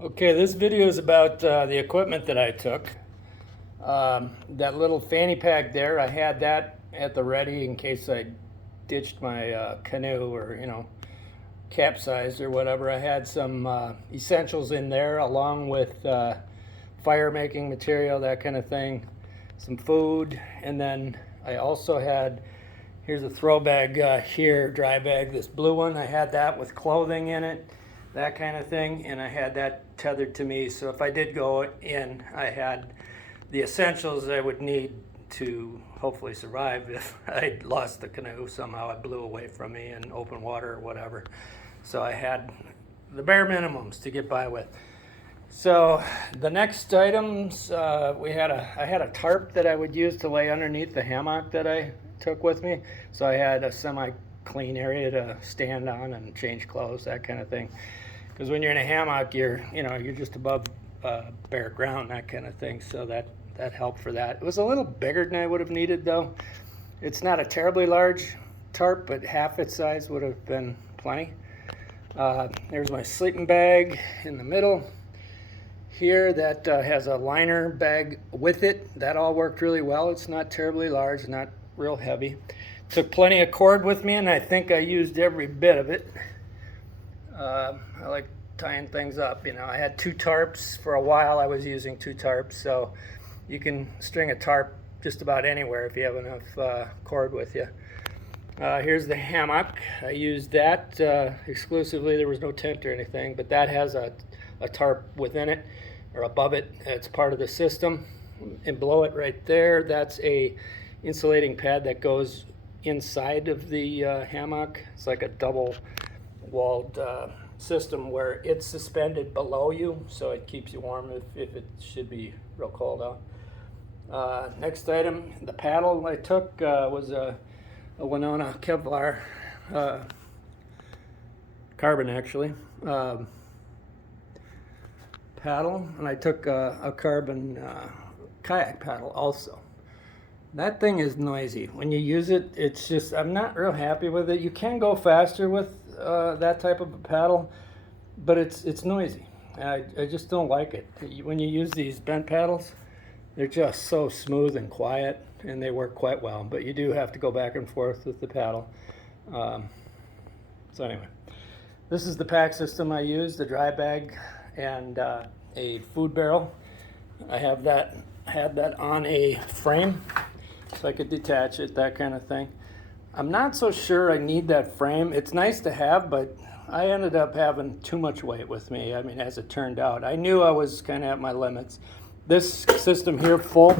Okay, this video is about the equipment that I took. That little fanny pack there, I had that at the ready in case I ditched my canoe or, capsized or whatever. I had some essentials in there along with fire making material, that kind of thing, some food, and then I also had, here's a throw bag here, dry bag, this blue one. I had that with clothing in it, that kind of thing, and I had that tethered to me, so if I did go in, I had the essentials I would need to hopefully survive if I lost the canoe somehow, it blew away from me in open water or whatever. So I had the bare minimums to get by with. So the next items, I had a tarp that I would use to lay underneath the hammock that I took with me. So I had a semi-clean area to stand on and change clothes, that kind of thing. Because when you're in a hammock, you're just above bare ground, that kind of thing. So that helped for that. It was a little bigger than I would have needed, though. It's not a terribly large tarp, but half its size would have been plenty. There's my sleeping bag in the middle. Here, that has a liner bag with it. That all worked really well. It's not terribly large, not real heavy. Took plenty of cord with me, and I think I used every bit of it. I like tying things up. I had 2 tarps. For a while I was using 2 tarps, so you can string a tarp just about anywhere if you have enough cord with you. Here's the hammock. I used that exclusively. There was no tent or anything, but that has a tarp within it or above it. It's part of the system. And below it right there, that's a insulating pad that goes inside of the hammock. It's like a double walled system where it's suspended below you, so it keeps you warm if it should be real cold out. Next item, the paddle I took was a Wenonah Kevlar carbon, actually, paddle, and I took a carbon kayak paddle also. That thing is noisy. When you use it, it's just, I'm not real happy with it. You can go faster with that type of a paddle, but it's noisy. I just don't like it. When you use these bent paddles, they're just so smooth and quiet, and they work quite well, but you do have to go back and forth with the paddle. So anyway, this is the pack system I use, the dry bag and a food barrel. I had that on a frame so I could detach it, that kind of thing. I'm not so sure I need that frame. It's nice to have, but I ended up having too much weight with me. I mean, as it turned out, I knew I was kind of at my limits. This system here full,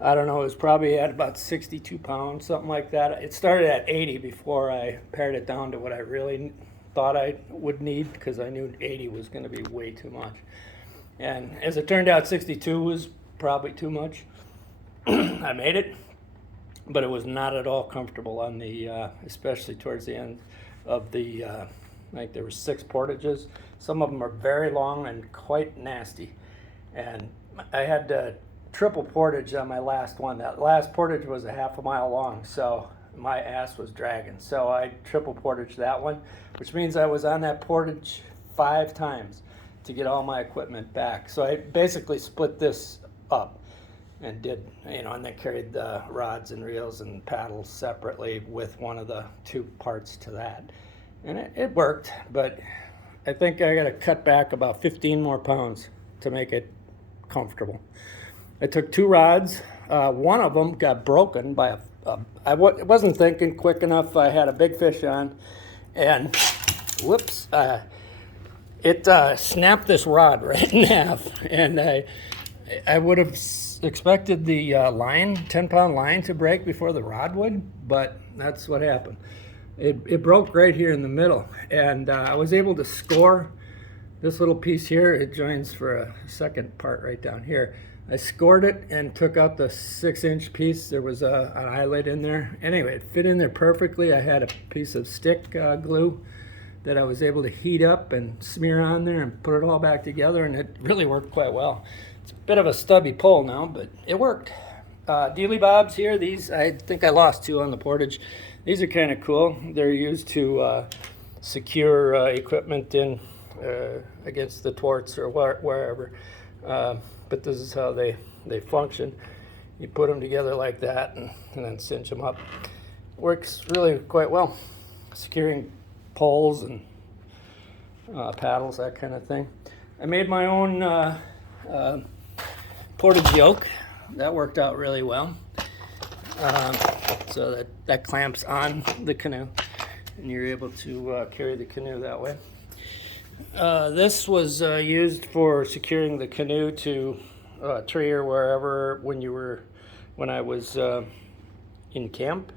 I don't know, it was probably at about 62 pounds, something like that. It started at 80 before I pared it down to what I really thought I would need, because I knew 80 was going to be way too much. And as it turned out, 62 was probably too much. I made it, but it was not at all comfortable on the, especially towards the end of the, I think there were 6 portages. Some of them are very long and quite nasty. And I had triple portage on my last one. That last portage was a half a mile long, so my ass was dragging. So I triple portaged that one, which means I was on that portage 5 times to get all my equipment back. So I basically split this up and did, and then carried the rods and reels and paddles separately with one of the 2 parts to that. And it worked, but I think I got to cut back about 15 more pounds to make it comfortable. I took 2 rods. One of them got broken by I wasn't thinking quick enough. I had a big fish on, and whoops, it snapped this rod right in half. And I would have expected the line, 10-pound line, to break before the rod would, but that's what happened. It broke right here in the middle, and I was able to score this little piece here. It joins for a second part right down here. I scored it and took out the 6-inch piece. There was an eyelet in there. Anyway, it fit in there perfectly. I had a piece of stick glue that I was able to heat up and smear on there and put it all back together, and it really worked quite well. It's a bit of a stubby pole now, but it worked. Dealy bobs here, these, I think I lost 2 on the portage. These are kind of cool. They're used to secure equipment in against the thwarts or wherever. But this is how they function. You put them together like that and then cinch them up. Works really quite well. Securing poles and paddles, that kind of thing. I made my own portage yoke. That worked out really well. So that clamps on the canoe, and you're able to carry the canoe that way. This was used for securing the canoe to a tree or wherever when I was in camp.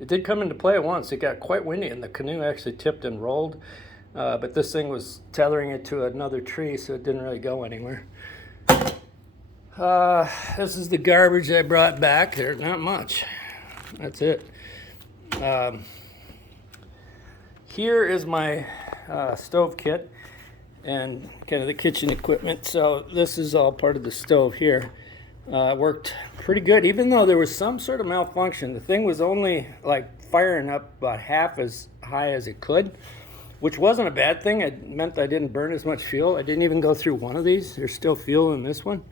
It did come into play once. It got quite windy and the canoe actually tipped and rolled, but this thing was tethering it to another tree, so it didn't really go anywhere. This is the garbage I brought back. There's not much. That's it. Here is my stove kit and kind of the kitchen equipment. So this is all part of the stove here. Worked pretty good, even though there was some sort of malfunction. The thing was only like firing up about half as high as it could, which wasn't a bad thing. It meant I didn't burn as much fuel. I didn't even go through one of these. There's still fuel in this one.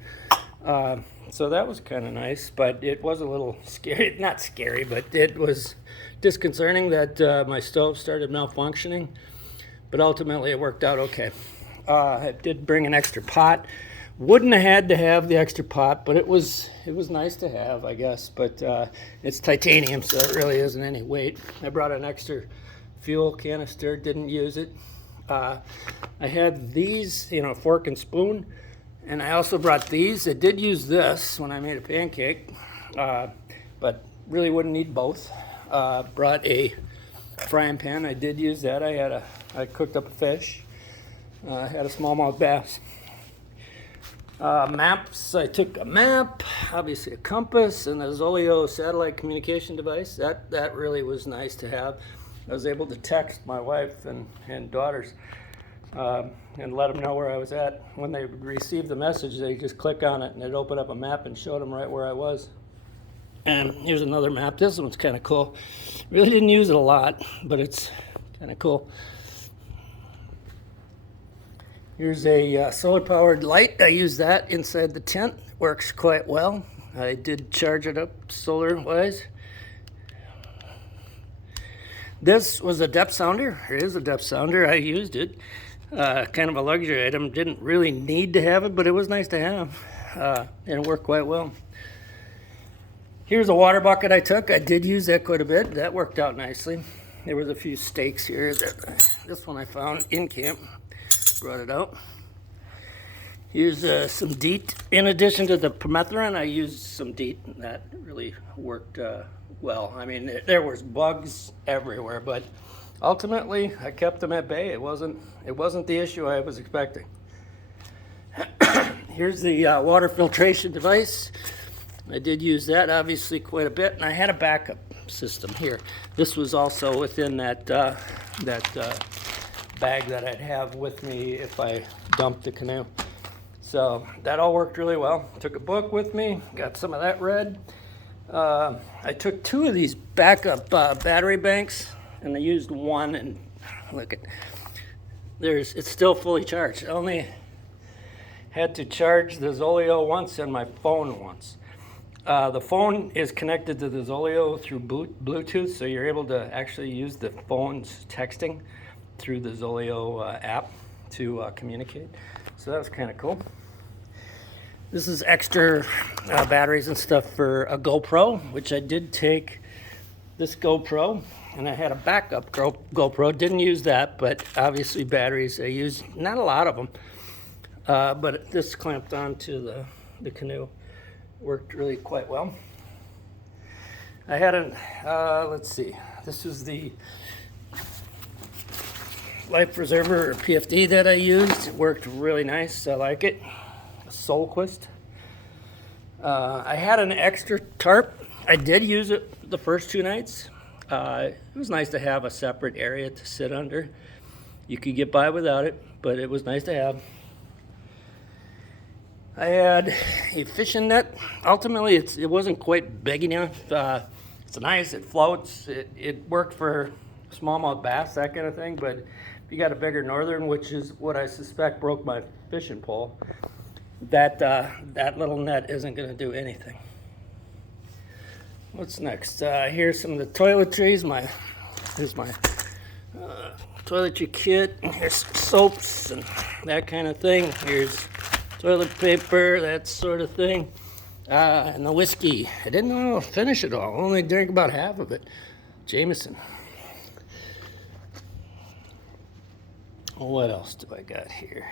So that was kind of nice, but it was a little scary. Not scary, but it was disconcerting that my stove started malfunctioning, but ultimately it worked out okay. I did bring an extra pot. Wouldn't have had to have the extra pot, but it was nice to have, I guess. But it's titanium, so it really isn't any weight. I brought an extra fuel canister, didn't use it. I had these, fork and spoon, and I also brought these. I did use this when I made a pancake, but really wouldn't need both. Brought a frying pan. I did use that. I cooked up a fish. I had a smallmouth bass. Maps, I took a map, obviously a compass, and a Zoleo satellite communication device. That really was nice to have. I was able to text my wife and daughters and let them know where I was at. When they received the message, they just click on it and it opened up a map and showed them right where I was. And here's another map. This one's kind of cool. Really didn't use it a lot, but it's kind of cool. Here's a solar-powered light. I use that inside the tent. Works quite well. I did charge it up solar-wise. This was a depth sounder. It is a depth sounder. I used it. Kind of a luxury item. Didn't really need to have it, but it was nice to have. And it worked quite well. Here's a water bucket I took. I did use that quite a bit. That worked out nicely. There was a few stakes here. This one I found in camp. Brought it out. Here's some DEET. In addition to the permethrin, I used some DEET, and that really worked well. I mean, there was bugs everywhere, but ultimately I kept them at bay. It wasn't the issue I was expecting. Here's the water filtration device. I did use that obviously quite a bit, and I had a backup system here. This was also within that bag that I'd have with me if I dumped the canoe. So that all worked really well. Took a book with me, got some of that read. I took 2 of these backup battery banks, and I used one, and look at, it's still fully charged. I only had to charge the Zoleo once and my phone once. The phone is connected to the Zoleo through Bluetooth, so you're able to actually use the phone's texting through the Zoleo app to communicate. So that was kind of cool. This is extra batteries and stuff for a GoPro, which I did take this GoPro, and I had a backup GoPro. Didn't use that, but obviously batteries. I used not a lot of them, but this clamped onto the canoe. Worked really quite well. I had let's see, this is the life preserver or PFD that I used. It worked really nice. I like it. A Solquist. I had an extra tarp. I did use it the first 2 nights. It was nice to have a separate area to sit under. You could get by without it, but it was nice to have. I had a fishing net. Ultimately, it wasn't quite big enough. It's nice. It floats. It worked for smallmouth bass, that kind of thing, but if you got a bigger northern, which is what I suspect broke my fishing pole, that little net isn't going to do anything. What's next? Here's some of the toiletries. Here's my toiletry kit. Here's soaps and that kind of thing. Here's toilet paper, that sort of thing. And the whiskey. I didn't know to finish it all. I only drank about half of it. Jameson. What else do I got here?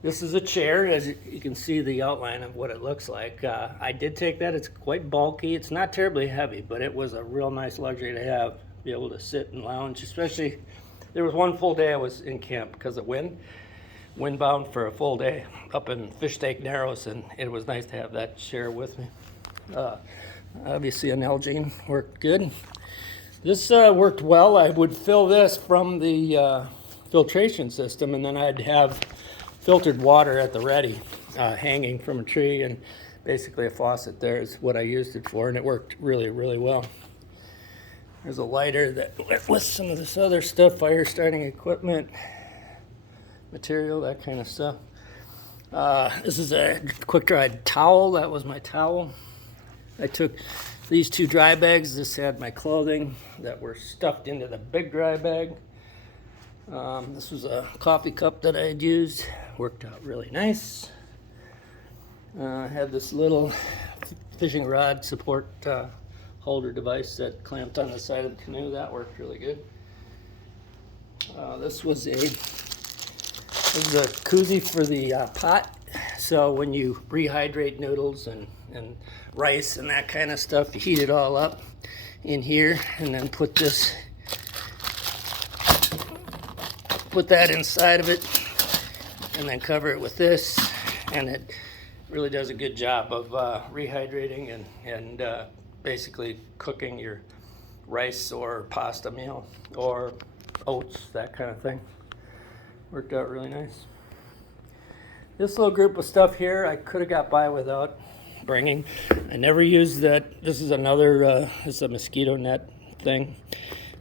This is a chair. As you can see the outline of what it looks like. I did take that. It's quite bulky. It's not terribly heavy, but it was a real nice luxury to have. Be able to sit and lounge, especially there was one full day I was in camp because of windbound for a full day up in Fish Lake Narrows, and it was nice to have that chair with me. Obviously an Nalgene worked good. This worked well. I would fill this from the filtration system, and then I'd have filtered water at the ready, hanging from a tree, and basically a faucet there is what I used it for, and it worked really, really well. There's a lighter that with some of this other stuff, fire starting equipment, material, that kind of stuff. This is a quick dried towel. That was my towel. I took these 2 dry bags. This had my clothing that were stuffed into the big dry bag. This was a coffee cup that I had used. Worked out really nice. I had this little fishing rod support holder device that clamped on the side of the canoe. That worked really good. This was a koozie for the pot. So when you rehydrate noodles and rice and that kind of stuff, you heat it all up in here and then put that inside of it and then cover it with this, and it really does a good job of rehydrating and basically cooking your rice or pasta meal or oats, that kind of thing. Worked out really nice. This little group of stuff here I could have got by without bringing. I never used that. This is another, this is a mosquito net thing.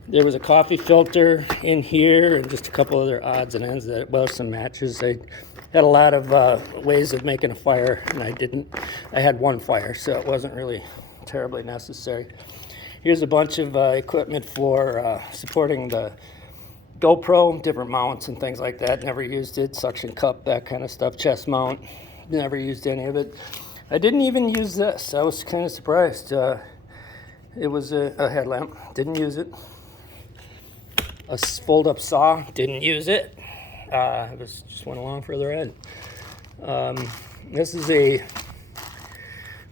There was a coffee filter in here and just a couple other odds and ends, some matches. I had a lot of ways of making a fire, and I had one fire, so it wasn't really terribly necessary. Here's a bunch of equipment for supporting the GoPro, different mounts and things like that. Never used it. Suction cup, that kind of stuff. Chest mount, never used any of it. I didn't even use this. I was kind of surprised. It was a headlamp. Didn't use it. A fold-up saw. Didn't use it. It just went along for the ride. This is a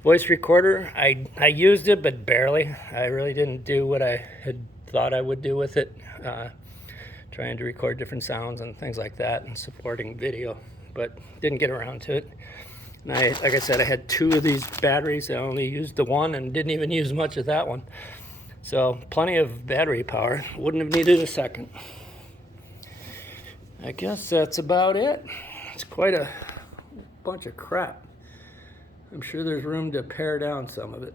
voice recorder. I used it, but barely. I really didn't do what I had thought I would do with it. Trying to record different sounds and things like that and supporting video, but didn't get around to it. And like I said, I had 2 of these batteries. I only used the one and didn't even use much of that one. So plenty of battery power. Wouldn't have needed a second. I guess that's about it. It's quite a bunch of crap. I'm sure there's room to pare down some of it.